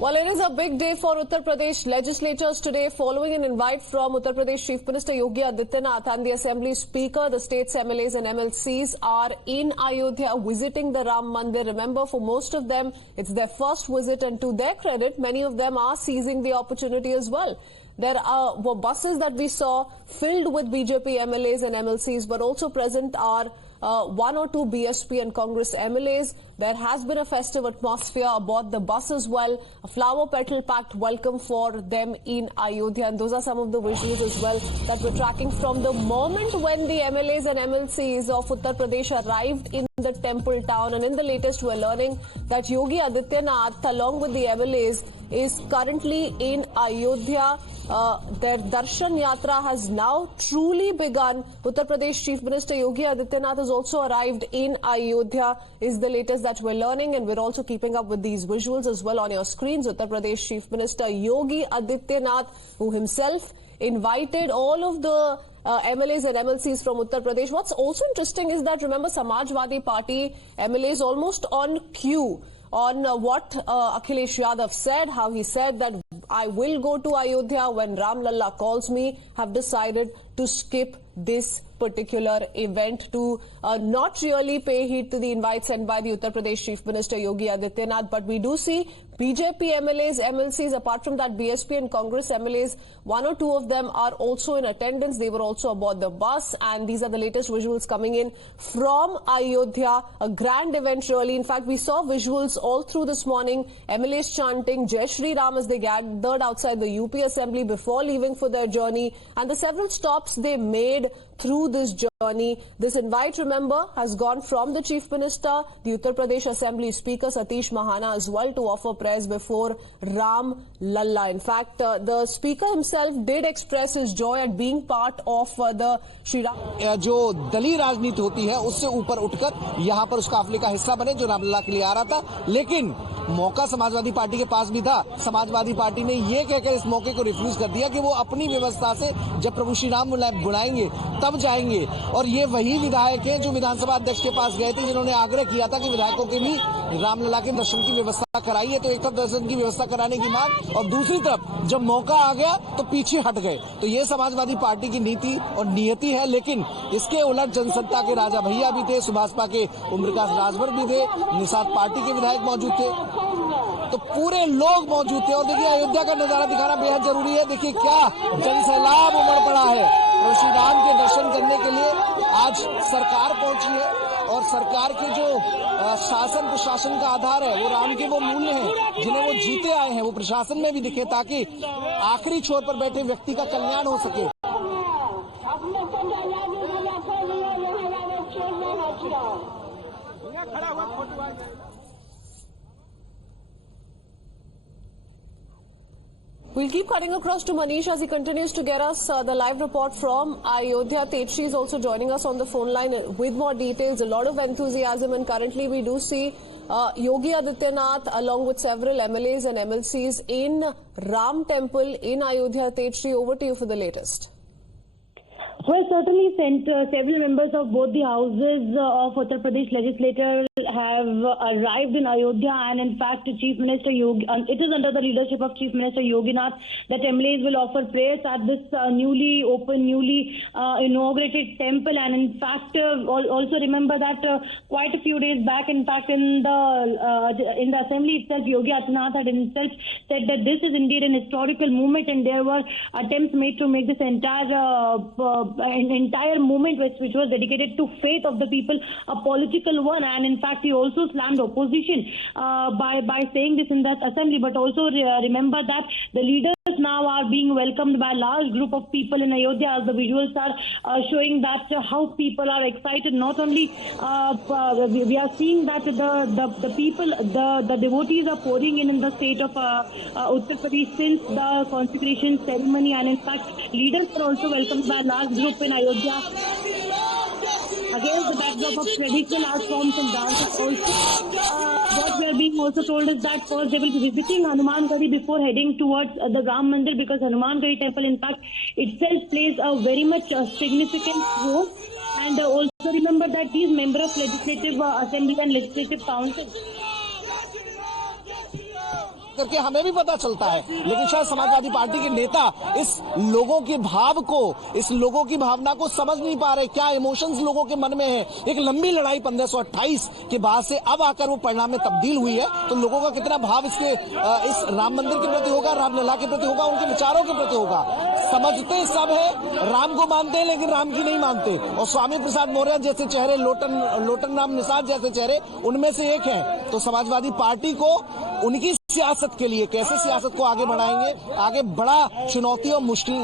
Well, it is a big day for Uttar Pradesh legislators today following an invite from Uttar Pradesh Chief Minister Yogi Adityanath and the Assembly Speaker. The state's MLAs and MLCs are in Ayodhya visiting the Ram Mandir. Remember, for most of them, it's their first visit, and to their credit, many of them are seizing the opportunity as well. There were buses that we saw filled with BJP MLAs and MLCs, but also present are one or two BSP and Congress MLAs. There has been a festive atmosphere aboard the bus as well. A flower petal packed welcome for them in Ayodhya. And those are some of the visuals as well that we're tracking from the moment when the MLAs and MLCs of Uttar Pradesh arrived in the temple town. And in the latest, we're learning that Yogi Adityanath, along with the MLAs, is currently in Ayodhya. Their Darshan Yatra has now truly begun. Uttar Pradesh Chief Minister Yogi Adityanath has also arrived in Ayodhya, is the latest that we're learning, and we're also keeping up with these visuals as well on your screens. Uttar Pradesh Chief Minister Yogi Adityanath, who himself invited all of the MLAs and MLCs from Uttar Pradesh. What's also interesting is that, remember, Samajwadi Party MLAs almost on cue on what Akhilesh Yadav said, how he said that I will go to Ayodhya when Ram Lalla calls me, have decided to skip this particular event, to not really pay heed to the invite sent by the Uttar Pradesh Chief Minister Yogi Adityanath. But we do see BJP MLAs, MLCs, apart from that BSP and Congress MLAs, one or two of them are also in attendance. They were also aboard the bus, and these are the latest visuals coming in from Ayodhya. A grand event really. In fact, we saw visuals all through this morning, MLAs chanting Jai Shree Ram as they gathered outside the UP Assembly before leaving for their journey, and the several stops they made through this journey. This invite, remember, has gone from the Chief Minister, the Uttar Pradesh Assembly Speaker Satish Mahana as well, to offer prayers before Ram Lalla. In fact, the Speaker himself did express his joy at being part of the Shri Ram. जो दलीय राजनीति होती है उससे ऊपर उठकर यहाँ पर उस काफिले का हिस्सा बने जो राम लल्ला के लिए आ रहा था, लेकिन मौका समाजवादी पार्टी के पास भी था। समाजवादी पार्टी ने ये कहकर इस मौके को रिफ्यूज कर दिया कि वो अपनी व्यवस्था से जब प्रभु श्री राम बुलाएंगे तब जाएंगे। और ये वही विधायक हैं जो विधानसभा अध्यक्ष के पास गए थे, जिन्होंने आग्रह किया था कि विधायकों के भी रामलला के दर्शन की व्यवस्था कराइए। तो एक तरफ दर्शन की व्यवस्था कराने की मांग, और दूसरी तरफ जब मौका आ गया तो पीछे हट गए। तो ये समाजवादी पार्टी की नीति और नियति है। लेकिन इसके उलट जनसत्ता के राजा भैया भी थे, सुभाषपा के ओमप्रकाश राजभर भी थे, निषाद पार्टी के विधायक मौजूद थे, तो पूरे लोग मौजूद थे। और देखिए, अयोध्या का नजारा दिखाना बेहद जरूरी है। देखिए क्या जनसैलाब उमड़ पड़ा है और श्री राम के दर्शन करने के लिए आज सरकार पहुंची है। और सरकार के जो शासन प्रशासन का आधार है वो राम के वो मूल्य हैं जिन्हें वो जीते आए हैं, वो प्रशासन में भी दिखे, ताकि आखिरी छोर पर बैठे व्यक्ति का कल्याण हो सके। We'll keep cutting across to Manish as he continues to get us the live report from Ayodhya. Tetri is also joining us on the phone line with more details. A lot of enthusiasm, and currently we do see Yogi Adityanath along with several MLAs and MLCs in Ram Temple in Ayodhya. Tetri, over to you for the latest. Well, certainly several members of both the houses of Uttar Pradesh legislature have arrived in Ayodhya, and in fact, Chief Minister Yogi, it is under the leadership of Chief Minister Yogi Nath that MLAs will offer prayers at this newly inaugurated temple. And in fact, also remember that quite a few days back, in fact, in the assembly itself, Yogi Adityanath had himself said that this is indeed an historical moment, and there were attempts made to make this entire movement which was dedicated to faith of the people a political one. And in fact, he also slammed opposition by saying this in that assembly. But also remember that the leaders now are being welcomed by a large group of people in Ayodhya, as the visuals are showing that how people are excited. Not only we are seeing that the people, the devotees are pouring in the state of Uttar Pradesh since the consecration ceremony, and in fact leaders are also welcomed by a large group in Ayodhya against the backdrop of traditional art forms and dances. Also, what we are being also told is that first they will be visiting Hanuman Gadi before heading towards the Ram Mandir, because Hanuman Gadi temple in fact itself plays a very much significant role. And also remember that these members of Legislative Assembly and Legislative Council करके हमें भी पता चलता है, लेकिन शायद Samajwadi party के नेता इस लोगों के भाव को, इस लोगों की भावना को समझ नहीं पा रहे, क्या इमोशंस लोगों के मन में है। एक लंबी लड़ाई 1528 के बाद से अब आकर वो परिणाम में तब्दील हुई है, तो लोगों का कितना भाव इसके इस राम मंदिर के प्रति होगा, रामलला के प्रति होगा, उनके विचारों के प्रति होगा। समझते सब है, राम को मानते हैं लेकिन राम की नहीं मानते। और स्वामी प्रसाद मौर्य जैसे चेहरे, लोटन राम निषाद जैसे चेहरे उनमें से एक है। तो समाजवादी पार्टी को उनकी सियासत के लिए कैसे सियासत को आगे बढ़ाएंगे, आगे बड़ा चुनौती और मुश्किल